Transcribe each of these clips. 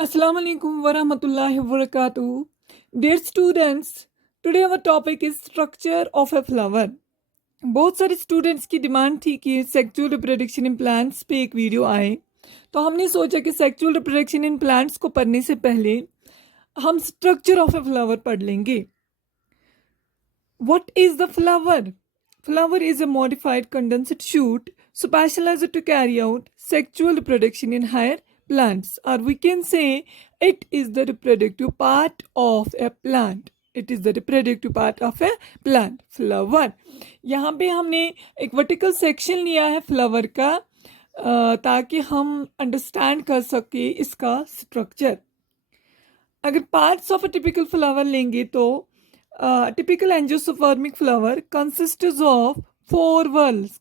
Assalamu alaikum wa rahmatullahi wa barakatuh. Dear students, today our topic is structure of a flower. बहुत सारे students की demand थी कि sexual reproduction in plants पे एक video आए, तो हमने सोचा कि सेक्सुअल रिप्रोडक्शन इन प्लांट्स को पढ़ने से पहले हम स्ट्रक्चर ऑफ ए फ्लावर पढ़ लेंगे. What is the flower? Flower is a modified condensed shoot specialized to carry out sexual reproduction in higher plants, or we can say it is the reproductive part of a plant. It is the reproductive part of a plant. Flower. यहाँ पे हमने एक vertical section लिया है flower का ताकि हम understand कर सके इसका स्ट्रक्चर. अगर parts of a typical flower लेंगे तो typical angiospermic flower consists of four whorls.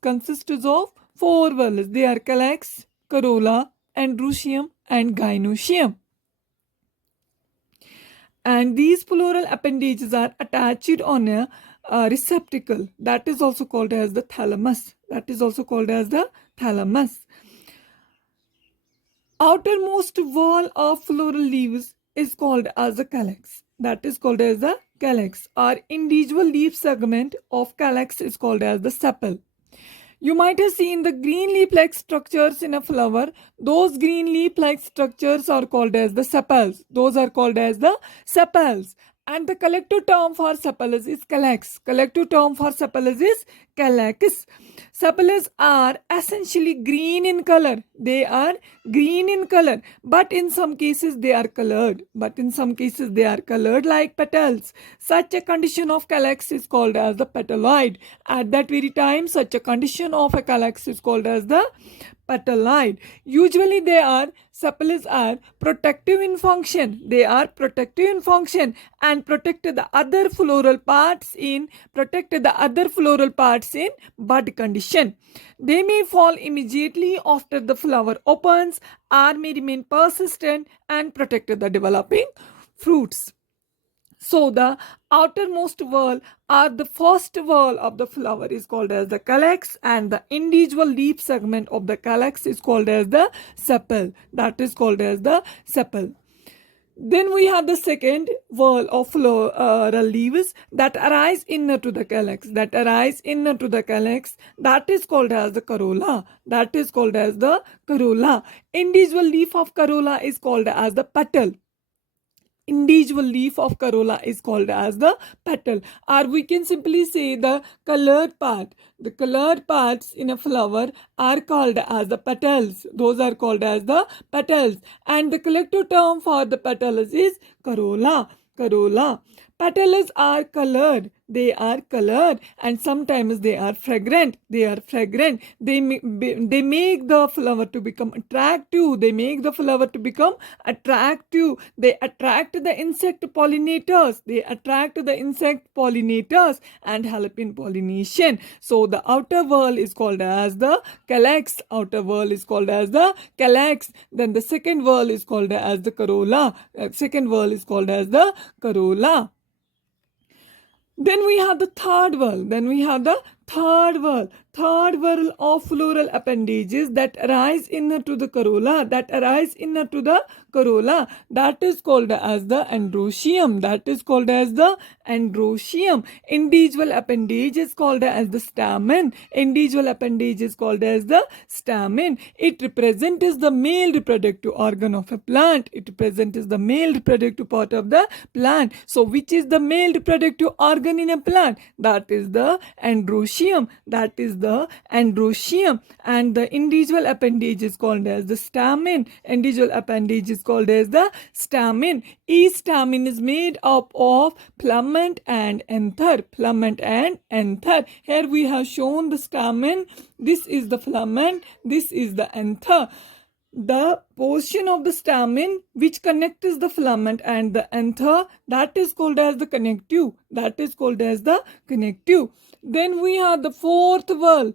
They are calyx, corolla, androecium, and gynoecium. And these floral appendages are attached on a receptacle that is also called as the thalamus. Outermost wall of floral leaves is called as the calyx. Or individual leaf segment of calyx is called as the sepal. You might have seen the green leaf-like structures in a flower. Those green leaf-like structures are called as the sepals. And the collective term for sepals is calyx. Sepals are essentially green in color. But in some cases they are colored. Like petals. Such a condition of calyx is called as the petaloid. At that very time, such a condition of a calyx is called as the petaloid. Usually sepals are protective in function. And protect the other floral parts in bud condition. They may fall immediately after the flower opens or may remain persistent and protect the developing fruits. So the outermost whorl or the first whorl of the flower is called as the calyx, and the individual leaf segment of the calyx is called as the sepal. Then we have the second whorl of floral leaves that arise inner to the calyx. That is called as the corolla. Individual leaf of corolla is called as the petal. Or we can simply say the colored part. The colored parts in a flower are called as the petals. Those are called as the petals. And the collective term for the petals is corolla. Petals are colored. And sometimes they are fragrant. They make the flower to become attractive. They attract the insect pollinators. And help in pollination. So the outer whorl is called as the calyx. Then the second whorl is called as the corolla. Then we have the third whorl. Third whorl of floral appendages that arise inner to the corolla. That is called as the androecium. Individual appendage is called as the stamen. It represents the male reproductive organ of a plant. The male reproductive part of the plant. So which is the male reproductive organ in a plant? That is the androecium. And the individual appendage is called as the stamen. Each stamen is made up of filament and anther. Here we have shown the stamen. This is the filament. This is the anther. The portion of the stamen which connects the filament and the anther, that is called as the connective. Then we have the fourth whorl.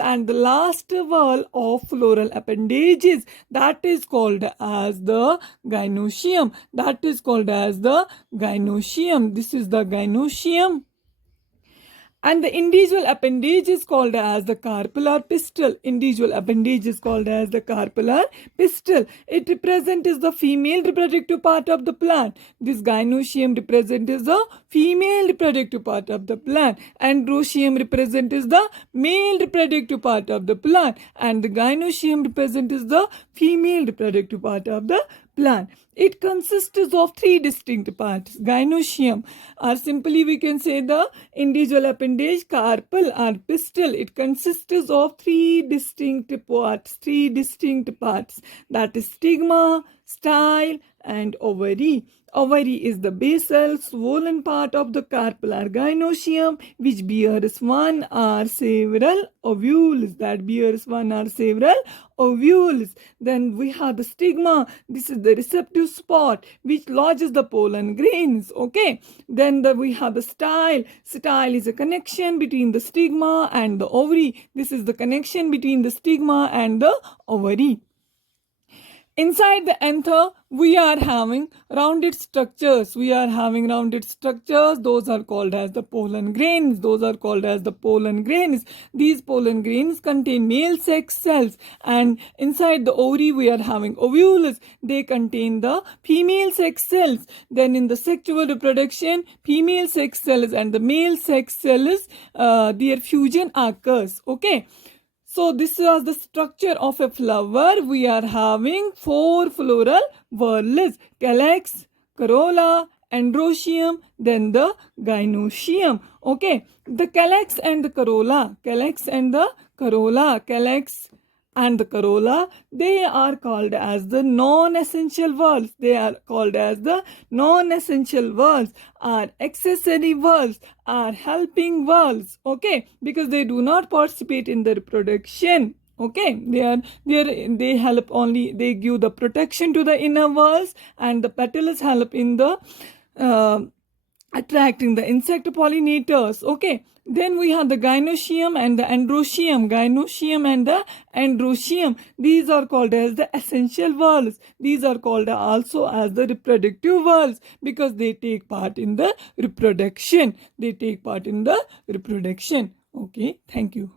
And the last whorl of floral appendages. That is called as the gynoecium. This is the gynoecium. And the individual appendage is called as the carpel or pistil. Individual appendage is called as the carpel or pistil. It represents the female reproductive part of the plant. This gynoecium represents the female reproductive part of the plant. Androecium represents the male reproductive part of the plant. And the gynoecium represents the female reproductive part of the plant. It consists of three distinct parts. Gynoecium, or simply we can say the individual appendage, carpel or pistil. It consists of three distinct parts. That is stigma, style, and ovary. Ovary is the basal, swollen part of the carpel or gynoecium, which bears one or several ovules. Then we have the stigma. This is the receptive spot which lodges the pollen grains. Okay. Then we have the style. Style is a connection between the stigma and the ovary. This is the connection between the stigma and the ovary. Inside the anther, we are having rounded structures. Those are called as the pollen grains. These pollen grains contain male sex cells. And inside the ovary, we are having ovules. They contain the female sex cells. Then in the sexual reproduction, female sex cells and the male sex cells, their fusion occurs. Okay. So this was the structure of a flower. We are having 4 floral whorls: calyx, corolla, androecium, then the gynoecium. Okay, the calyx and the corolla, they are called as the non-essential whorls. Are accessory whorls, are helping whorls. Okay, because they do not participate in the reproduction. Okay, they help only, they give the protection to the inner whorls, and the petals help in the attracting the insect pollinators. Okay, then we have the gynoecium and the androecium. These are called as the essential whorls. These are called also as the reproductive whorls because they take part in the reproduction. Okay, thank you.